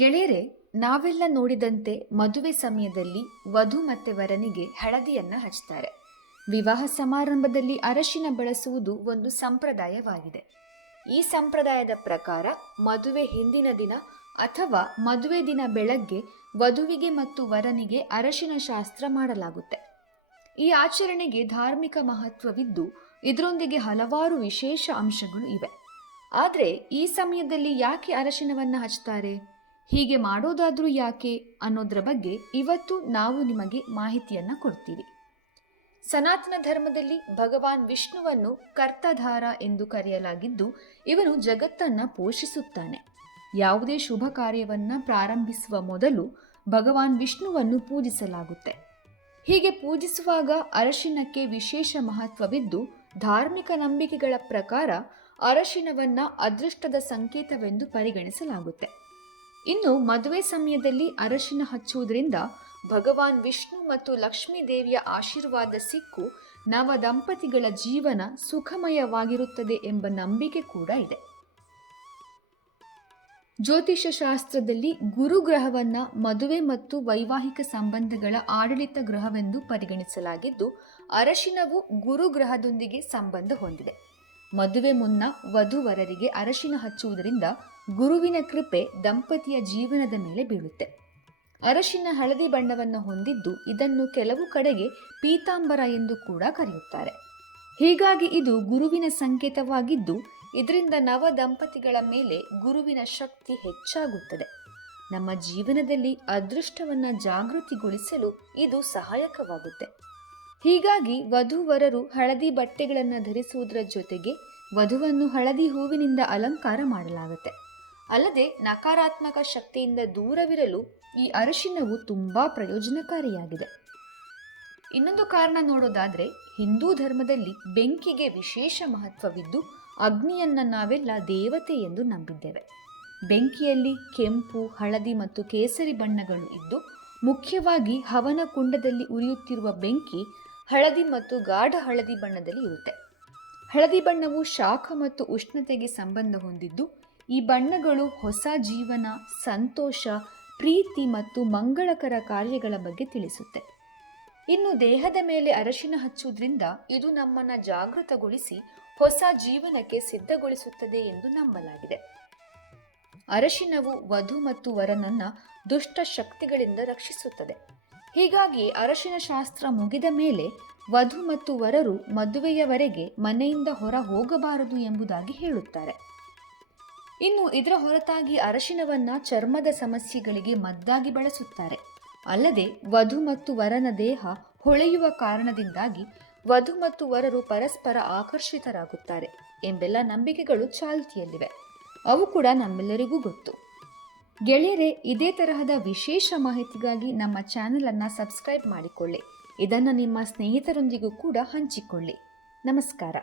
ಗೆಳೆಯರೆ, ನಾವೆಲ್ಲ ನೋಡಿದಂತೆ ಮದುವೆ ಸಮಯದಲ್ಲಿ ವಧು ಮತ್ತೆ ವರನಿಗೆ ಹಳದಿಯನ್ನ ಹಚ್ತಾರೆ. ವಿವಾಹ ಸಮಾರಂಭದಲ್ಲಿ ಅರಶಿನ ಬಳಸುವುದು ಒಂದು ಸಂಪ್ರದಾಯವಾಗಿದೆ. ಈ ಸಂಪ್ರದಾಯದ ಪ್ರಕಾರ ಮದುವೆ ಹಿಂದಿನ ದಿನ ಅಥವಾ ಮದುವೆ ದಿನ ಬೆಳಗ್ಗೆ ವಧುವಿಗೆ ಮತ್ತು ವರನಿಗೆ ಅರಶಿನ ಶಾಸ್ತ್ರ ಮಾಡಲಾಗುತ್ತೆ. ಈ ಆಚರಣೆಗೆ ಧಾರ್ಮಿಕ ಮಹತ್ವವಿದ್ದು ಇದರೊಂದಿಗೆ ಹಲವಾರು ವಿಶೇಷ ಅಂಶಗಳು ಇವೆ. ಆದರೆ ಈ ಸಮಯದಲ್ಲಿ ಯಾಕೆ ಅರಶಿನವನ್ನ ಹಚ್ತಾರೆ, ಹೀಗೆ ಮಾಡೋದಾದ್ರೂ ಯಾಕೆ ಅನ್ನೋದ್ರ ಬಗ್ಗೆ ಇವತ್ತು ನಾವು ನಿಮಗೆ ಮಾಹಿತಿಯನ್ನ ಕೊಡ್ತೀವಿ. ಸನಾತನ ಧರ್ಮದಲ್ಲಿ ಭಗವಾನ್ ವಿಷ್ಣುವನ್ನು ಕರ್ತಧಾರ ಎಂದು ಕರೆಯಲಾಗಿದ್ದು, ಇವನು ಜಗತ್ತನ್ನ ಪೋಷಿಸುತ್ತಾನೆ. ಯಾವುದೇ ಶುಭ ಕಾರ್ಯವನ್ನ ಪ್ರಾರಂಭಿಸುವ ಮೊದಲು ಭಗವಾನ್ ವಿಷ್ಣುವನ್ನು ಪೂಜಿಸಲಾಗುತ್ತೆ. ಹೀಗೆ ಪೂಜಿಸುವಾಗ ಅರಶಿನಕ್ಕೆ ವಿಶೇಷ ಮಹತ್ವವಿದ್ದು, ಧಾರ್ಮಿಕ ನಂಬಿಕೆಗಳ ಪ್ರಕಾರ ಅರಶಿನವನ್ನ ಅದೃಷ್ಟದ ಸಂಕೇತವೆಂದು ಪರಿಗಣಿಸಲಾಗುತ್ತೆ. ಇನ್ನು ಮದುವೆ ಸಮಯದಲ್ಲಿ ಅರಶಿನ ಹಚ್ಚುವುದರಿಂದ ಭಗವಾನ್ ವಿಷ್ಣು ಮತ್ತು ಲಕ್ಷ್ಮೀ ದೇವಿಯ ಆಶೀರ್ವಾದ ಸಿಕ್ಕು ನವ ದಂಪತಿಗಳ ಜೀವನ ಸುಖಮಯವಾಗಿರುತ್ತದೆ ಎಂಬ ನಂಬಿಕೆ ಕೂಡ ಇದೆ. ಜ್ಯೋತಿಷ್ಯ ಶಾಸ್ತ್ರದಲ್ಲಿ ಗುರುಗ್ರಹವನ್ನ ಮದುವೆ ಮತ್ತು ವೈವಾಹಿಕ ಸಂಬಂಧಗಳ ಆಡಳಿತ ಗ್ರಹವೆಂದು ಪರಿಗಣಿಸಲಾಗಿದ್ದು, ಅರಶಿನವು ಗುರುಗ್ರಹದೊಂದಿಗೆ ಸಂಬಂಧ ಹೊಂದಿದೆ. ಮದುವೆ ಮುನ್ನ ವಧುವರರಿಗೆ ಅರಶಿನ ಹಚ್ಚುವುದರಿಂದ ಗುರುವಿನ ಕೃಪೆ ದಂಪತಿಯ ಜೀವನದ ಮೇಲೆ ಬೀಳುತ್ತೆ. ಅರಶಿನ ಹಳದಿ ಬಣ್ಣವನ್ನು ಹೊಂದಿದ್ದು, ಇದನ್ನು ಕೆಲವು ಕಡೆಗೆ ಪೀತಾಂಬರ ಎಂದು ಕೂಡ ಕರೆಯುತ್ತಾರೆ. ಹೀಗಾಗಿ ಇದು ಗುರುವಿನ ಸಂಕೇತವಾಗಿದ್ದು, ಇದರಿಂದ ನವ ದಂಪತಿಗಳ ಮೇಲೆ ಗುರುವಿನ ಶಕ್ತಿ ಹೆಚ್ಚಾಗುತ್ತದೆ. ನಮ್ಮ ಜೀವನದಲ್ಲಿ ಅದೃಷ್ಟವನ್ನ ಜಾಗೃತಿಗೊಳಿಸಲು ಇದು ಸಹಾಯಕವಾಗುತ್ತೆ. ಹೀಗಾಗಿ ವಧುವರರು ಹಳದಿ ಬಟ್ಟೆಗಳನ್ನು ಧರಿಸುವುದರ ಜೊತೆಗೆ ವಧುವನ್ನು ಹಳದಿ ಹೂವಿನಿಂದ ಅಲಂಕಾರ ಮಾಡಲಾಗುತ್ತೆ. ಅಲ್ಲದೆ ನಕಾರಾತ್ಮಕ ಶಕ್ತಿಯಿಂದ ದೂರವಿರಲು ಈ ಅರಿಶಿನವು ತುಂಬಾ ಪ್ರಯೋಜನಕಾರಿಯಾಗಿದೆ. ಇನ್ನೊಂದು ಕಾರಣ ನೋಡೋದಾದ್ರೆ, ಹಿಂದೂ ಧರ್ಮದಲ್ಲಿ ಬೆಂಕಿಗೆ ವಿಶೇಷ ಮಹತ್ವವಿದ್ದು, ಅಗ್ನಿಯನ್ನ ನಾವೆಲ್ಲ ದೇವತೆ ಎಂದು ನಂಬಿದ್ದೇವೆ. ಬೆಂಕಿಯಲ್ಲಿ ಕೆಂಪು, ಹಳದಿ ಮತ್ತು ಕೇಸರಿ ಬಣ್ಣಗಳು ಇದ್ದು, ಮುಖ್ಯವಾಗಿ ಹವನ ಕುಂಡದಲ್ಲಿ ಉರಿಯುತ್ತಿರುವ ಬೆಂಕಿ ಹಳದಿ ಮತ್ತು ಗಾಢ ಹಳದಿ ಬಣ್ಣದಲ್ಲಿ ಇರುತ್ತೆ. ಹಳದಿ ಬಣ್ಣವು ಶಾಖ ಮತ್ತು ಉಷ್ಣತೆಗೆ ಸಂಬಂಧ ಹೊಂದಿದ್ದು, ಈ ಬಣ್ಣಗಳು ಹೊಸ ಜೀವನ, ಸಂತೋಷ, ಪ್ರೀತಿ ಮತ್ತು ಮಂಗಳಕರ ಕಾರ್ಯಗಳ ಬಗ್ಗೆ ತಿಳಿಸುತ್ತೆ. ಇನ್ನು ದೇಹದ ಮೇಲೆ ಅರಶಿನ ಹಚ್ಚುವುದರಿಂದ ಇದು ನಮ್ಮನ್ನ ಜಾಗೃತಗೊಳಿಸಿ ಹೊಸ ಜೀವನಕ್ಕೆ ಸಿದ್ಧಗೊಳಿಸುತ್ತದೆ ಎಂದು ನಂಬಲಾಗಿದೆ. ಅರಶಿನವು ವಧು ಮತ್ತು ವರನನ್ನ ದುಷ್ಟ ಶಕ್ತಿಗಳಿಂದ ರಕ್ಷಿಸುತ್ತದೆ. ಹೀಗಾಗಿ ಅರಶಿನ ಶಾಸ್ತ್ರ ಮುಗಿದ ಮೇಲೆ ವಧು ಮತ್ತು ವರರು ಮದುವೆಯವರೆಗೆ ಮನೆಯಿಂದ ಹೊರ ಹೋಗಬಾರದು ಎಂಬುದಾಗಿ ಹೇಳುತ್ತಾರೆ. ಇನ್ನು ಇದರ ಹೊರತಾಗಿ ಅರಶಿನವನ್ನ ಚರ್ಮದ ಸಮಸ್ಯೆಗಳಿಗೆ ಮದ್ದಾಗಿ ಬಳಸುತ್ತಾರೆ. ಅಲ್ಲದೆ ವಧು ಮತ್ತು ವರನ ದೇಹ ಹೊಳೆಯುವ ಕಾರಣದಿಂದಾಗಿ ವಧು ಮತ್ತು ವರರು ಪರಸ್ಪರ ಆಕರ್ಷಿತರಾಗುತ್ತಾರೆ ಎಂಬೆಲ್ಲ ನಂಬಿಕೆಗಳು ಚಾಲ್ತಿಯಲ್ಲಿವೆ. ಅವು ಕೂಡ ನಮ್ಮೆಲ್ಲರಿಗೂ ಗೊತ್ತು. ಗೆಳೆಯರೆ, ಇದೇ ತರಹದ ವಿಶೇಷ ಮಾಹಿತಿಗಾಗಿ ನಮ್ಮ ಚಾನೆಲ್ ಅನ್ನ ಸಬ್ಸ್ಕ್ರೈಬ್ ಮಾಡಿಕೊಳ್ಳಿ. ಇದನ್ನು ನಿಮ್ಮ ಸ್ನೇಹಿತರೊಂದಿಗೂ ಕೂಡ ಹಂಚಿಕೊಳ್ಳಿ. ನಮಸ್ಕಾರ.